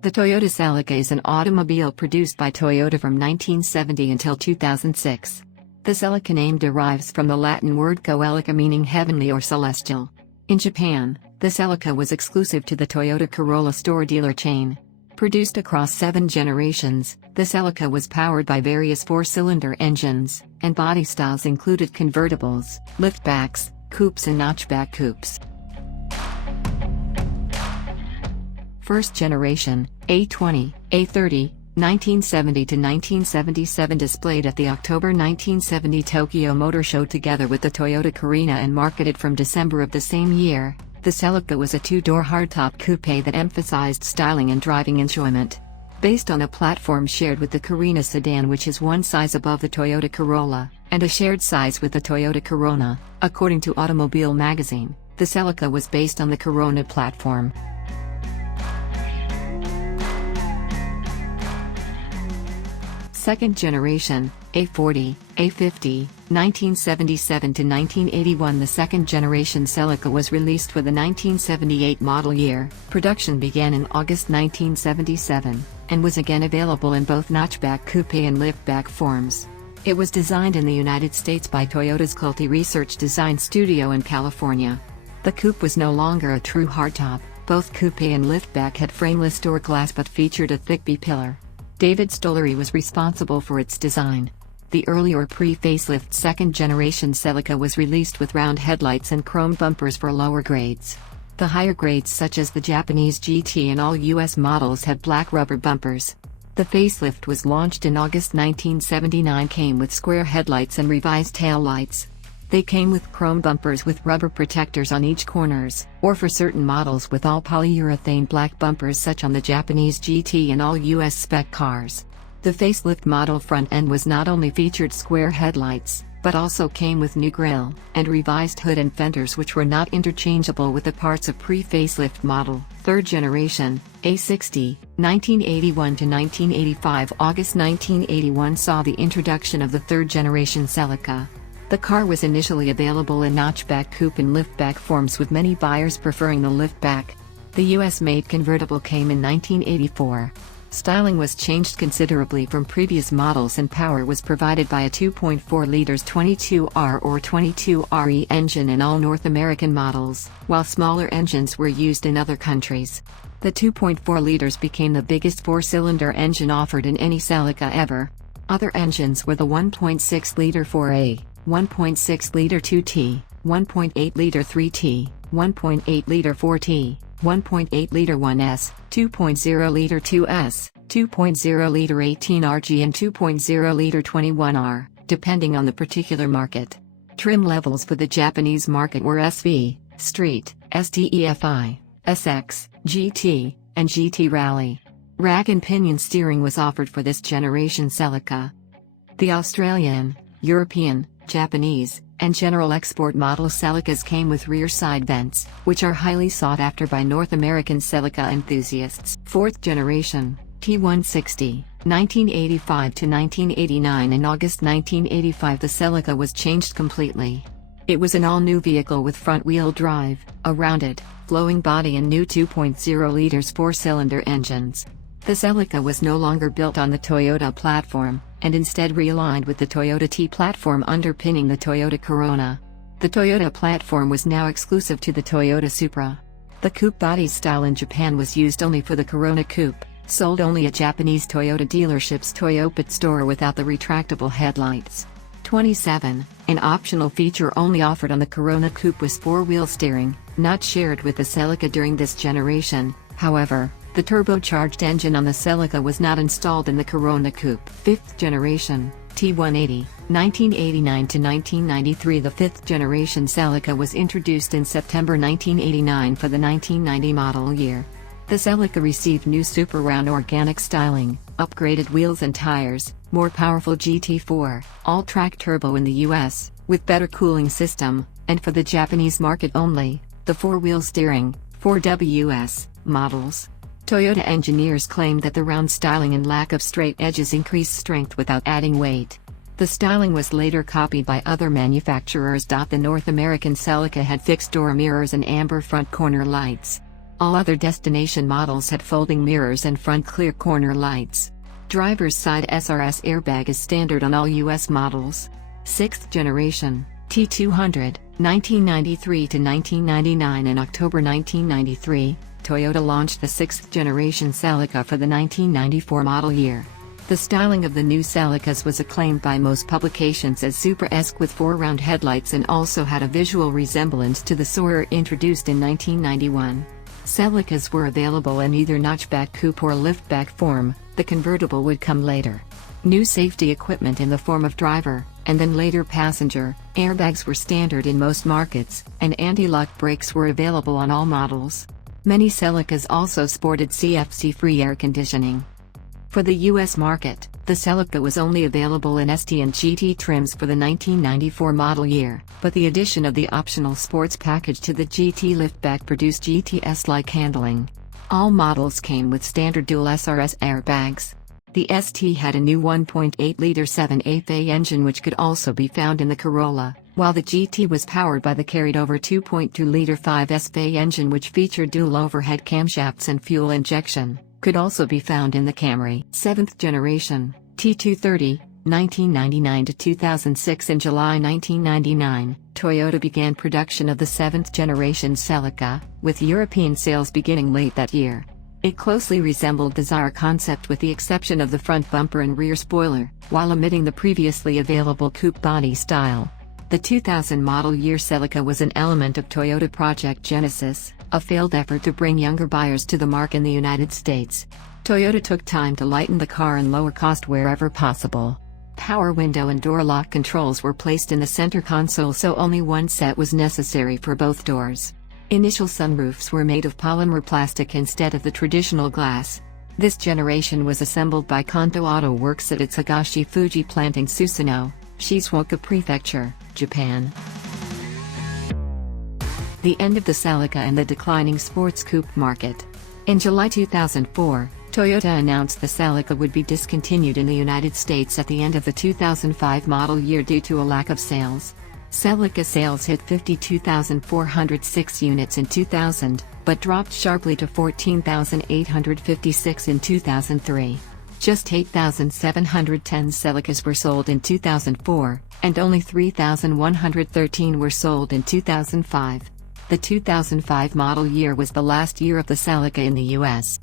The Toyota Celica is an automobile produced by Toyota from 1970 until 2006. The Celica name derives from the Latin word coelica meaning heavenly or celestial. In Japan, the Celica was exclusive to the Toyota Corolla store dealer chain. Produced across 7 generations, the Celica was powered by various 4-cylinder engines, and body styles included convertibles, liftbacks, coupes and notchback coupes. First generation, A20, A30, 1970 to 1977 displayed at the October 1970 Tokyo Motor Show together with the Toyota Carina and marketed from December of the same year. The Celica was a 2-door hardtop coupe that emphasized styling and driving enjoyment. Based on a platform shared with the Carina sedan, which is one size above the Toyota Corolla, and a shared size with the Toyota Corona, according to Automobile magazine, the Celica was based on the Corona platform. Second generation, A40, A50, 1977 to 1981. The second generation Celica was released for the 1978 model year. Production began in August 1977, and was again available in both notchback coupe and liftback forms. It was designed in the United States by Toyota's Culti Research Design Studio in California. The coupe was no longer a true hardtop. Both coupe and liftback had frameless door glass but featured a thick B-pillar. David Stollery was responsible for its design. The earlier pre-facelift second-generation Celica was released with round headlights and chrome bumpers for lower grades. The higher grades such as the Japanese GT and all US models had black rubber bumpers. The facelift was launched in August 1979, came with square headlights and revised tail lights. They came with chrome bumpers with rubber protectors on each corners, or for certain models with all polyurethane black bumpers such on the Japanese GT and all US spec cars. The facelift model front end was not only featured square headlights, but also came with new grille, and revised hood and fenders which were not interchangeable with the parts of pre-facelift model. Third generation, A60, 1981 to 1985. August 1981 saw the introduction of the third generation Celica. The car was initially available in notchback coupe and liftback forms, with many buyers preferring the liftback. The US-made convertible came in 1984. Styling was changed considerably from previous models and power was provided by a 2.4 liters 22R or 22RE engine in all North American models, while smaller engines were used in other countries. The 2.4 liters became the biggest 4-cylinder engine offered in any Celica ever. Other engines were the 1.6 liter 4A, 1.6 liter 2T, 1.8 liter 3T, 1.8 liter 4T, 1.8 liter 1S, 2.0 liter 2S, 2.0 liter 18RG and 2.0 liter 21R, depending on the particular market. Trim levels for the Japanese market were SV, Street, STEFI, SX, GT, and GT Rally. Rack and pinion steering was offered for this generation Celica. The Australian, European, Japanese, and general export model Celicas came with rear side vents, which are highly sought after by North American Celica enthusiasts. Fourth generation, T160, 1985 to 1989. In August 1985 the Celica was changed completely. It was an all-new vehicle with front-wheel drive, a rounded, flowing body and new 2.0 liters 4-cylinder engines. The Celica was no longer built on the Toyota platform, and instead realigned with the Toyota T platform underpinning the Toyota Corona. The Toyota platform was now exclusive to the Toyota Supra. The coupe body style in Japan was used only for the Corona coupe, sold only at Japanese Toyota dealerships' Toyota store without the retractable headlights. 27. An optional feature only offered on the Corona coupe was 4-wheel steering, not shared with the Celica during this generation. However, the turbocharged engine on the Celica was not installed in the Corona coupe. Fifth generation, T180, 1989 to 1993. The fifth generation Celica was introduced in September 1989 for the 1990 model year. The Celica received new super round organic styling, upgraded wheels and tires, more powerful GT4, all-track turbo in the US, with better cooling system, and for the Japanese market only, the 4-wheel steering, 4WS, models. Toyota engineers claimed that the round styling and lack of straight edges increased strength without adding weight. The styling was later copied by other manufacturers. The North American Celica had fixed door mirrors and amber front corner lights. All other destination models had folding mirrors and front clear corner lights. Driver's side SRS airbag is standard on all US models. 6th generation, T200, 1993 to 1999. In October 1993, Toyota launched the 6th generation Celica for the 1994 model year. The styling of the new Celicas was acclaimed by most publications as super-esque with 4 round headlights and also had a visual resemblance to the Soarer introduced in 1991. Celicas were available in either notchback coupe or liftback form. The convertible would come later. New safety equipment in the form of driver, and then later passenger, airbags were standard in most markets, and anti-lock brakes were available on all models. Many Celicas also sported CFC-free air conditioning. For the US market, the Celica was only available in ST and GT trims for the 1994 model year, but the addition of the optional sports package to the GT liftback produced GTS-like handling. All models came with standard dual SRS airbags. The ST had a new 1.8-liter 7A engine which could also be found in the Corolla, while the GT was powered by the carried-over 2.2-liter 5SV engine which featured dual overhead camshafts and fuel injection, could also be found in the Camry. 7th generation, T230, 1999 to 2006. In July 1999, Toyota began production of the 7th generation Celica, with European sales beginning late that year. It closely resembled the Zara concept with the exception of the front bumper and rear spoiler, while omitting the previously available coupe body style. The 2000 model year Celica was an element of Toyota Project Genesis, a failed effort to bring younger buyers to the mark in the United States. Toyota took time to lighten the car and lower cost wherever possible. Power window and door lock controls were placed in the center console, so only one set was necessary for both doors. Initial sunroofs were made of polymer plastic instead of the traditional glass. This generation was assembled by Kanto Auto Works at its Higashi Fuji plant in Susanoo, Shizuoka Prefecture, Japan. The end of the Celica and the declining sports coupe market. In July 2004, Toyota announced the Celica would be discontinued in the United States at the end of the 2005 model year due to a lack of sales. Celica sales hit 52,406 units in 2000, but dropped sharply to 14,856 in 2003. Just 8,710 Celicas were sold in 2004, and only 3,113 were sold in 2005. The 2005 model year was the last year of the Celica in the US.